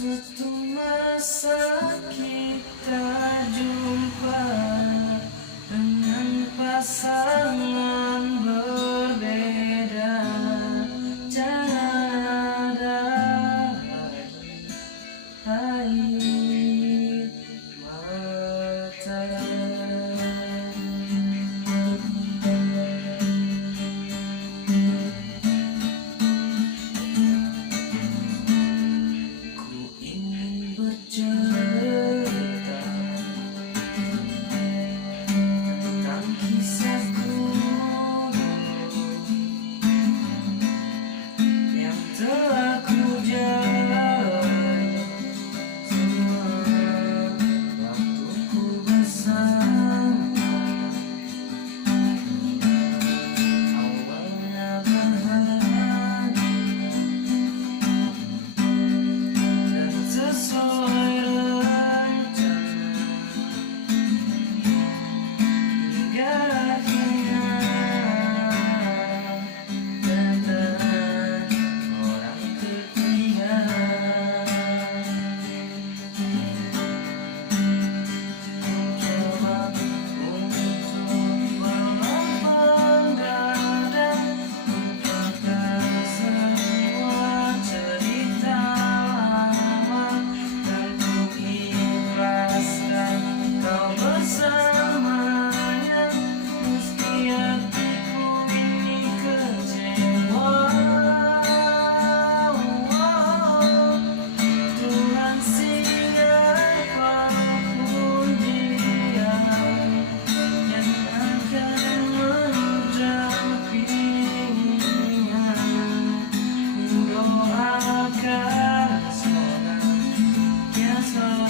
Suatu masa kita jumpa dengan pasangan berbeda. Jangan ada air mata. Bercerita tentang kisahku yang telah ku jalani semua waktuku bersama. Awalnya bahagia dan sesuai bersamanya, meski hatiku ini kecewa. Tuhan siapapun dia yang akan mendampinginya, ku doakan semoga dia selalu